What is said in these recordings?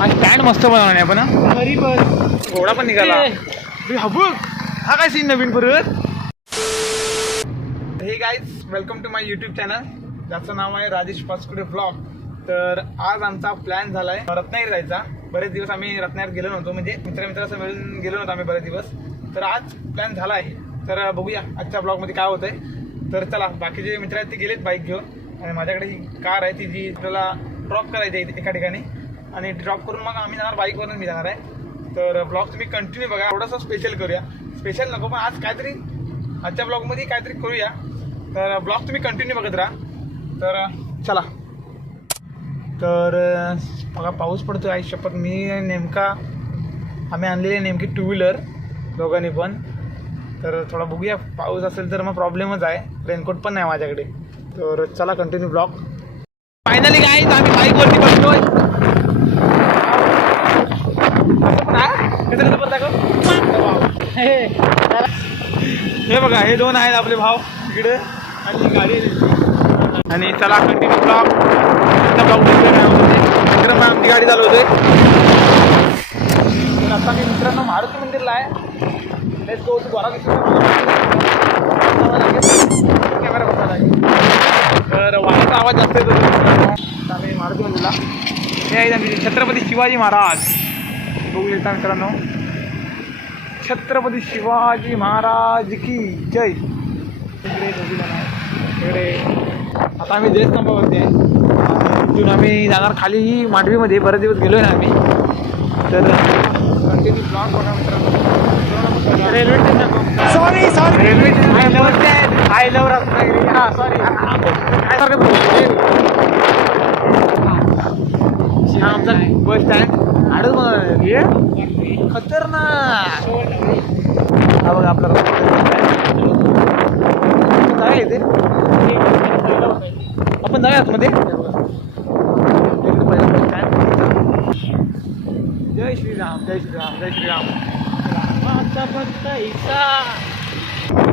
हा स्टँड मस्त बनवणे आपण. घरी पण घोडा पण निघाला. हा काय सीन नवीन परत? Hey guys welcome to my YouTube channel ज्याचं नाव आहे राजेश पाचकुडे ब्लॉग तर आज आमचा प्लॅन झालाय रत्नागिरी जायचा. बरेच दिवस आम्ही रत्नागिरीत गेलो नव्हतो. म्हणजे मित्र मित्रासह मिळून गेलो नव्हतो आम्ही बरेच दिवस. तर आज प्लॅन झाला आहे तर बघूया आजच्या ब्लॉगमध्ये काय होतंय. तर चला बाकीचे मित्र आहेत ते गेलेत बाईक घेऊन. आणि माझ्याकडे ही कार आहे. ती जी आपल्याला ड्रॉप करायची आहे एका ठिकाणी. आणि ड्रॉप करून मग आम्ही जाणार बाईकवरून मी जाणार आहे. तर ब्लॉग तुम्ही कंटिन्यू बघा. थोडंसं स्पेशल करूया. स्पेशल नको पण आज काहीतरी आजच्या ब्लॉगमध्ये काहीतरी करूया. तर ब्लॉग तुम्ही कंटिन्यू बघत राहा. तर चला. तर बघा पाऊस पडतो आहे शपथ. मी नेमका आम्ही आणलेली नेमकी टू व्हीलर दोघांनी पण. तर थोडा बघूया. पाऊस असेल तर मग प्रॉब्लेमच आहे. रेनकोट पण नाही माझ्याकडे. तर चला कंटिन्यू ब्लॉग फायनली काय आम्ही बाईकवरती बसलोय असं पण आहे? कसं कसं पण दाखव. हे दोन आहेत आपले भाव इकडे आणि गाडी आणि चला कंटिन्यू ब्लॉग मित्र आमची. गाडी चालवते तर आता मी मित्रांनो मारुती मंदिरला आहे. लेट्स गो टू कॅमेरा बघायला लागेल. तर वाहनाचा आवाज जास्त येतो आम्ही मारुती मंदिरला. हे आहेत आमचे छत्रपती शिवाजी महाराज. बघू मित्रांनो. छत्रपती शिवाजी महाराज की जय. इकडे. इकडे आता आम्ही जयस्त स्तंभावरती आहे. इथून आम्ही जाणार खाली मांडवीमध्ये. बरेच दिवस गेलो ना आम्ही. तर कंटिन्यू मित्रांनो. Railway station sorry sorry railway station I love Ratnagiri. हा सॉरी काय सारखं आमचा बस स्टँड आडच बनवलं खतरनाक. हा बघा आपला काय इथे. आपण जाऊया आतमध्ये. जय श्रीराम जय श्रीराम जय श्रीराम.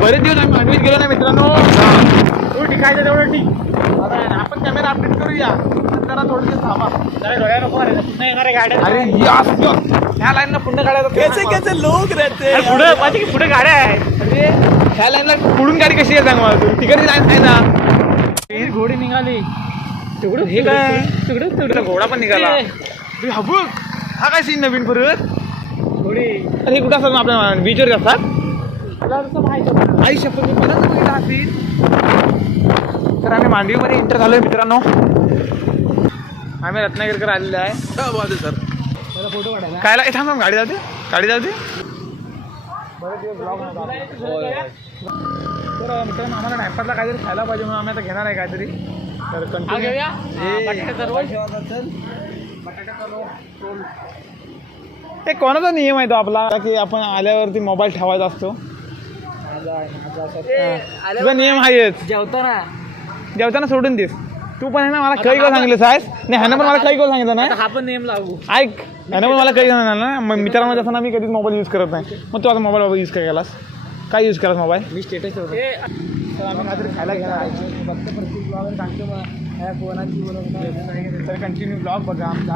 बरेच दिवस आम्ही मांडवीत गेलो नाही मित्रांनो. तू टिकायचं तेवढं ठीक. ना, आपण कॅमेरा अपडेट करूया. जरा थोडं दिवस थांबा येणाऱ्या गाड्या अरे यस ह्या लाईनला पुढे गाड्या कैसे कैसे लोग रहते अरे पुढे माझी पुढे गाड्या आहेत. अरे ह्या लाईनला पुढून गाडी कशी आहे सांग मला तू? तिकडची लाईन आहे ना. ही घोडी निघाली. तिकडं हे काय? तिकडं तुला घोडा पण निघाला. हा बघ. हा काय सीन नवीन परत? घोडी. अरे हे कुठं असतात आपल्या बीचवर असतात? आई शपथ मी पहिल्यांदा बघितला हा scene. मांडवीमध्ये एंटर झालोय मित्रांनो. आम्ही रत्नागिरीकर आलेले आहे. मला फोटो काढायला. कायला थांब थांब गाडी जाते गाडी जाते तर मित्रांनो आम्हाला नायपातला काहीतरी खायला पाहिजे म्हणून आम्ही आता घेणार आहे काहीतरी. तर continue- घेऊया. ए, बटाट्याचा रोल ते कोणाचा नियम आहे तो आपला? की आपण आल्यावरती मोबाईल ठेवायचा असतो. नियम आहेच जेवताना जेवताना सोडून देस. तू पण आहे ना मला काही गोल सांगितलं साहेब नाही ह्यानं पण मला काही गोल सांगितलं नाही. हा पण नेम लागू. ऐक ह्यानं पण मला काही सांगितलं ना मग मित्रांमध्ये असताना मी कधीच मोबाईल यूज करत नाही. मग तू आता मोबाईल बाबा यूज काय केलास? काय यूज केलास मोबाईल मी स्टेटस तर आम्ही काहीतरी खायला घेणार आहे फक्त प्रत्येक ब्लॉग सांगतो कोणाची बोलत तर कंटिन्यू ब्लॉग बघा आमचा.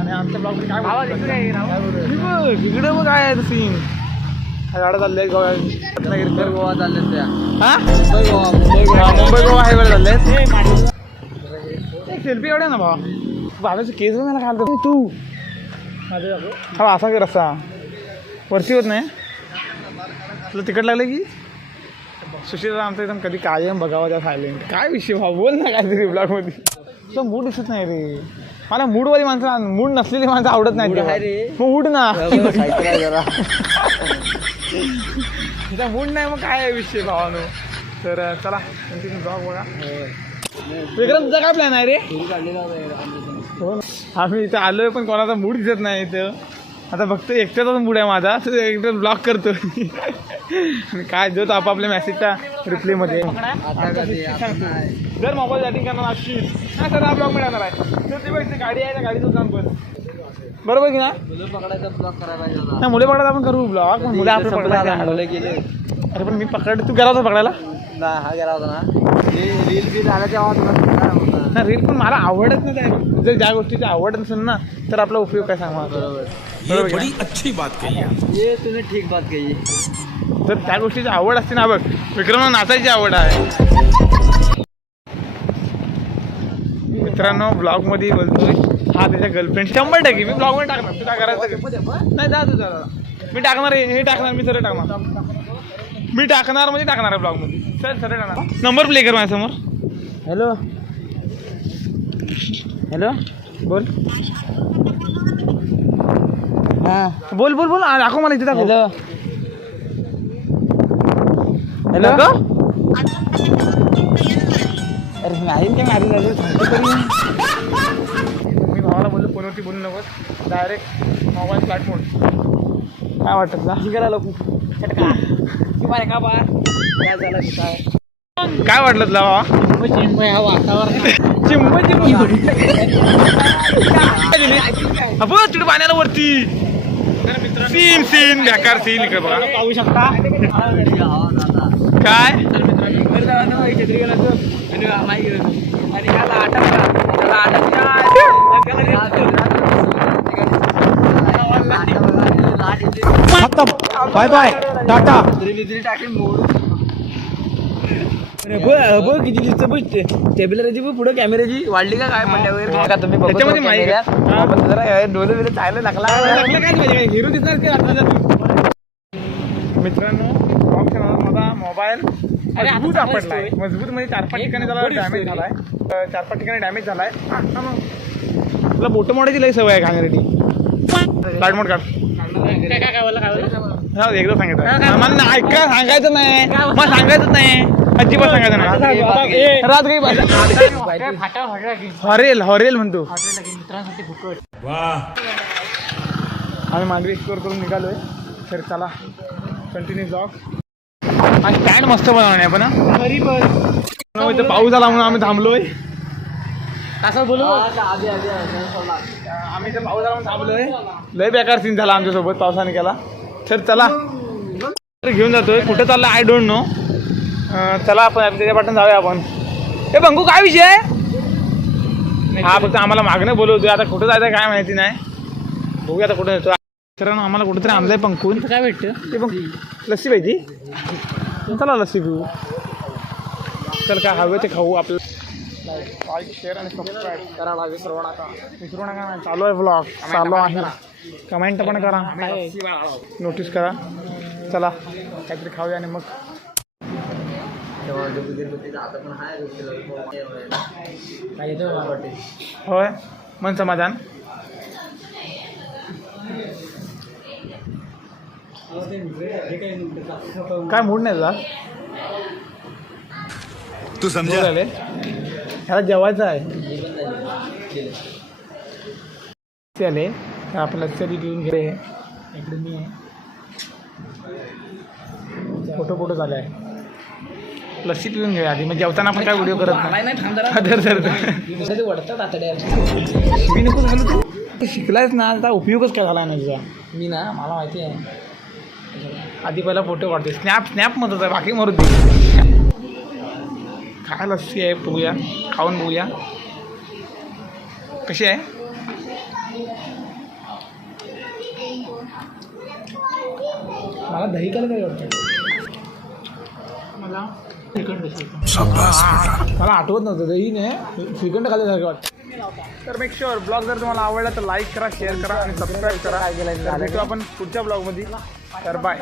आणि आमच्या ब्लॉग काय? इकडे मग काय आहे सीन गाड्या चालले गोवा. रत्नागिरी गोवा चालले त्या. हा? मुंबई गोवा मुंबई गोवा. हायवे चालले एक सेल्फी एवढ्या ना भावा. बाबाचं केस मला खालतो तू. हा असा कर असा. वर्षी होत नाही. तुला तिकट लागलं की? सुशीला आमचा एकदम कधी कायम बघावा त्या सायलेंट काय विषय भाऊ बोल ना काहीतरी ब्लॉगमध्ये तुझा मूड दिसत नाही रे. मला मूडवाली माणसं मूड नसलेली माणसं आवडत नाही रे. मग उड ना तिचा मूड नाही मग काय आहे विषय भावानो? तर चला कंटिन्यू ब्लॉग बघा. विक्रम तुझा काय प्लॅन आहे रे? हो ना. आम्ही इथं आलोय पण कोणाचा मूड दिसत नाही इथं. आता फक्त एकट्याचाच मूड आहे माझा तर एकटं ब्लॉक करतो आणि काय जो तो आपापल्या मेसेजच्या रिप्लेमध्ये जर मोबाईल चॅटिंग करणार असशील हा तर हा ब्लॉग मिळणार आहे. तर ते गाडी आहे ना गाडीचं काम कर. बरोबर की ना. नाही मुले पकडायला आपण करू ब्लॉग पण मुले आपण पकडायला गेले. अरे पण मी पकड तू गेला होता पकडायला? ना हा गेला होता ना. रील बील आला तेव्हा तुला काय होता ना रील पण मला आवडत नाही जर ज्या गोष्टीची आवड नसेल ना तर आपला उपयोग काय सांगा बरोबर. बड़ी अच्छी बात कही ये तूने ठीक बात कही? जर त्या गोष्टीची आवड असते ना बघ. विक्रमला नाचायची आवड आहे. मित्रांनो ब्लॉगमध्ये बोलतोय. हा त्याच्या गर्लफ्रेंड शंभर टक्के. मी ब्लॉगमध्ये टाकणार. तू काय करायचं? नाही जा तू जा. मी टाकणार हे टाकणार मी सरळ टाकणार. मी टाकणार म्हणजे टाकणार आहे ब्लॉगमध्ये. चल सरळ टाकणार. नंबर प्ले कर माझ्यासमोर. हॅलो. हॅलो. बोल. हा. बोल बोल बोल. दाखव मला इथे दाखव. हॅलो. हॅलो. अरे नाही काय मारी झाली सांगतो तरी मी भावाला बोललो फोनवरती बोलू नकोस डायरेक्ट मोबाईल प्लॅटफॉर्म काय वाटत ना जिगरा लोक चटका किंवा का बा काय झालं काय काय वाटलं तुला बाबा हा चिंब चिंब अबो तिकडे पाण्याला वरती सीन सीन बेकार सीन इकडे बघा पाहू शकता काय आणि ह्याला त्याला अटकला खत्म। Bye bye tata. बघ किती दिसतं बघ टेबलची बघ पुढे कॅमेऱ्याची वाढली का काय म्हणल्यावर? का तुम्ही त्याच्यामध्ये होता माहिती पण जरा डोले बिले चायला लागला. लागलं काय माहिती हिरो दिसणार की? मित्रांनो माझा मोबाईल मजबूत दिसतोय. मजबूत म्हणजे चार पाच ठिकाणी त्याला डॅमेज झालाय. चार पाच ठिकाणी डॅमेज झालाय. तुला बोट मोडायची लई सवय आहे मोड काढ. हा, एकदा सांगितलं. मला ऐका सांगायचं नाही. मला सांगायचं नाही. अजिबात सांगायचं नाही. रात काही हॉरेल हॉरेल म्हणतो. आम्ही मांडवी एक्सप्लोर करून निघालोय. तर चला कंटिन्यू जॉग हा स्टँड मस्त बनवणे आपण. इथं पाऊस आला म्हणून आम्ही थांबलोय. असं बोलू आम्ही थांबलोय. लय बेकार सीन झाला आमच्यासोबत पावसाने केला. तर चला. तर घेऊन जातोय. कुठं चाललं? आय डोंट नो चला आपण त्याच्या पाठून जाऊया आपण. ए बंकू काय विषय आहे? हा फक्त आम्हाला मागणं बोलवतोय. आता कुठं जायचं काय माहिती नाही. बघूया आता कुठं जातो. मित्रांनो आम्हाला कुठेतरी आणलंय पंकून काय भेटतं? ते बघ लस्सी पाहिजे. चला लस्सी पिऊ. चल काय हवं ते खाऊ आपलं लाईक शेअर आणि सबस्क्राईब करायला विसरू नका. विसरू नका. ना. चालू आहे ब्लॉग चालू आहे. कमेंट पण करा. नोटीस करा. चला. काहीतरी खाऊया आणि मग. होय मन समाधान. काय मूड नाही तू बोर ह्याला जेवायचं आहे. आले तर आपण लक्ष्याची घेऊन घे इकडे मी आहे. फोटो फोटो झाले आहे. लस्सी पिऊन घे आधी. म्हणजे जेवताना आपण काय व्हिडिओ करत नाही. हा, मी नको झालं तू. शिकलायस ना आता उपयोगच काय झाला नाही तुझा? मी ना मला माहिती आहे. आधी पहिला फोटो काढते स्नॅप स्नॅप आहे. बाकी मरू दे. काय लस्सी आहे बघूया. खाऊन बघूया. कशी आहे? मला दही काला काय वाटतं मला मला आठवत नव्हतं दही नाही श्रीखंड खाल्ल्यासारखं वाटतं. तर मेक शुअर ब्लॉग जर तुम्हाला आवडला तर लाईक करा शेअर करा आणि सबस्क्राईब करा. तर भेटू आपण पुढच्या ब्लॉगमध्ये तर बाय